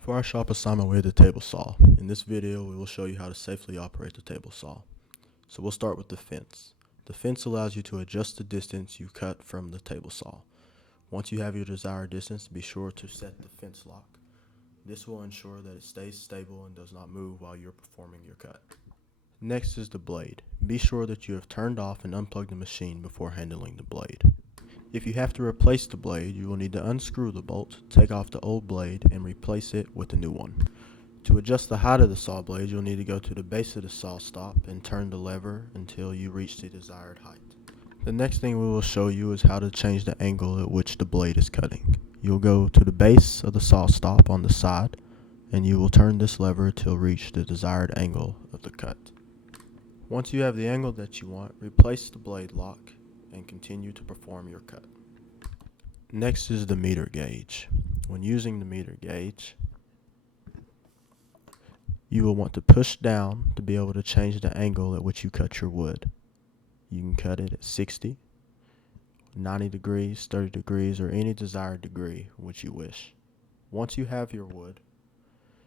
For our shop assignment, we have the table saw. In this video, we will show you how to safely operate the table saw. So we'll start with the fence. The fence allows you to adjust the distance you cut from the table saw. Once you have your desired distance, be sure to set the fence lock. This will ensure that it stays stable and does not move while you're performing your cut. Next is the blade. Be sure that you have turned off and unplugged the machine before handling the blade. If you have to replace the blade, you will need to unscrew the bolt, take off the old blade, and replace it with a new one. To adjust the height of the saw blade, you'll need to go to the base of the saw stop and turn the lever until you reach the desired height. The next thing we will show you is how to change the angle at which the blade is cutting. You'll go to the base of the saw stop on the side, and you will turn this lever till reach the desired angle of the cut. Once you have the angle that you want, replace the blade lock and continue to perform your cut. Next is the meter gauge. When using the meter gauge, you will want to push down to be able to change the angle at which you cut your wood. You can cut it at 60, 90 degrees, 30 degrees, or any desired degree which you wish. Once you have your wood,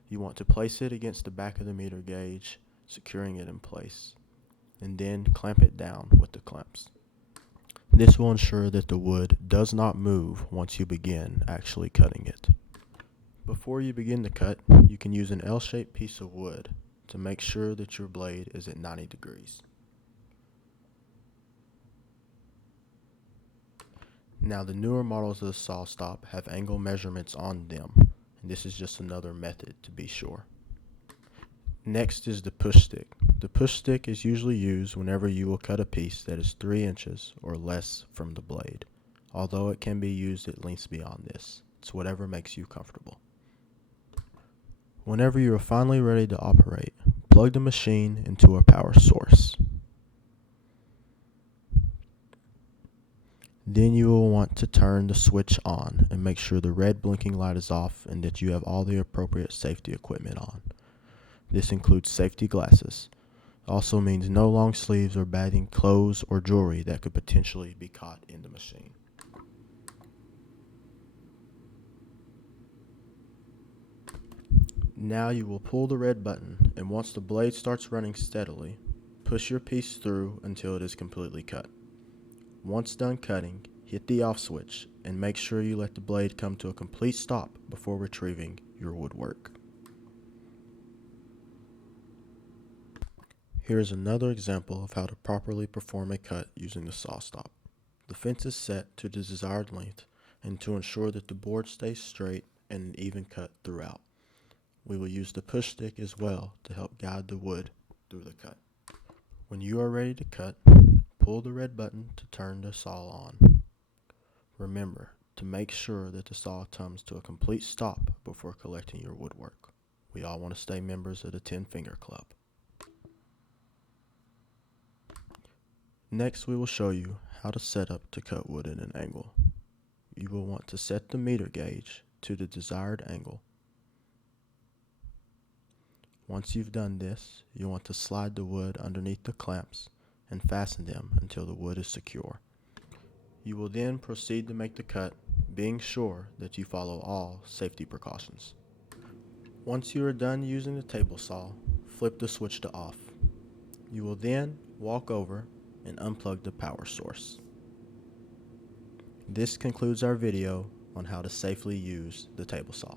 you want to place it against the back of the meter gauge, securing it in place, and then clamp it down with the clamps. This will ensure that the wood does not move once you begin actually cutting it. Before you begin the cut, you can use an L-shaped piece of wood to make sure that your blade is at 90 degrees. Now, the newer models of the saw stop have angle measurements on them, and this is just another method to be sure. Next is the push stick. The push stick is usually used whenever you will cut a piece that is 3 inches or less from the blade, although it can be used at lengths beyond this. It's whatever makes you comfortable. Whenever you are finally ready to operate, plug the machine into a power source. Then you will want to turn the switch on and make sure the red blinking light is off and that you have all the appropriate safety equipment on. This includes safety glasses. Also means no long sleeves or bagging clothes or jewelry that could potentially be caught in the machine. Now you will pull the red button, and once the blade starts running steadily, push your piece through until it is completely cut. Once done cutting, hit the off switch and make sure you let the blade come to a complete stop before retrieving your woodwork. Here is another example of how to properly perform a cut using the saw stop. The fence is set to the desired length and to ensure that the board stays straight and an even cut throughout. We will use the push stick as well to help guide the wood through the cut. When you are ready to cut, pull the red button to turn the saw on. Remember to make sure that the saw comes to a complete stop before collecting your woodwork. We all want to stay members of the 10 Finger Club. Next, we will show you how to set up to cut wood at an angle. You will want to set the meter gauge to the desired angle. Once you've done this, you'll want to slide the wood underneath the clamps and fasten them until the wood is secure. You will then proceed to make the cut, being sure that you follow all safety precautions. Once you are done using the table saw, flip the switch to off. You will then walk over and unplug the power source. This concludes our video on how to safely use the table saw.